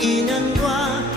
已难过